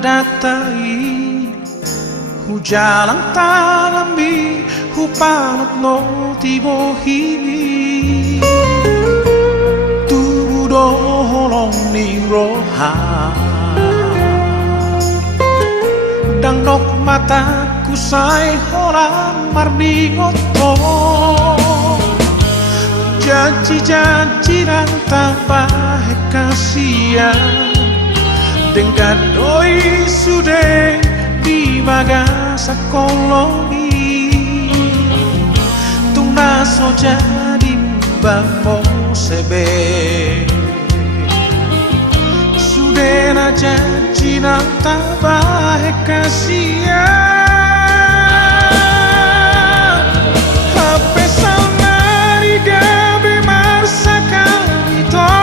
datai hujalang talami hupanot no tibo himi tudo holong ni roha dang nok mataku say holang marni ngoto janji-janji dan tambah kasihan dengan doi sudah di bagas koloni tungna so jadi bambo sebe sudah na janji dan tambah kasihan hape salmari gabe marsakan itu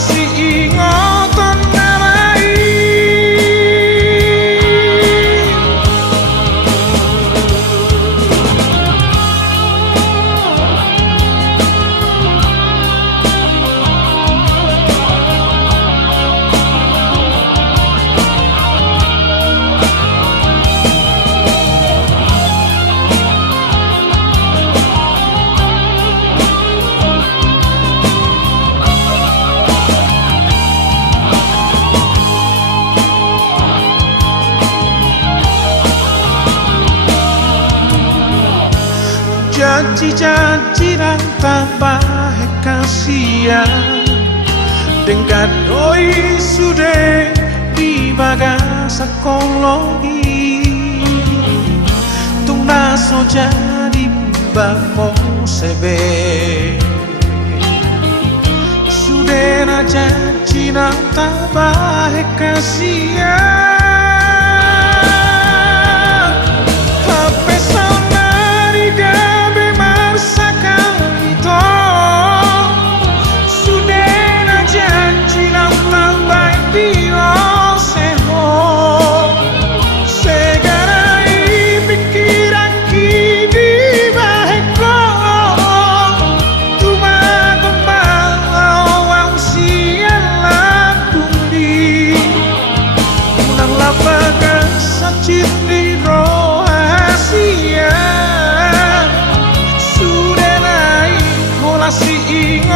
si ingoton namai janji-janji dan tambah kasihan dengan doi sudah di bagas koloni tungna so jadi bambo sebe sudah na janji dan tambah kasihan si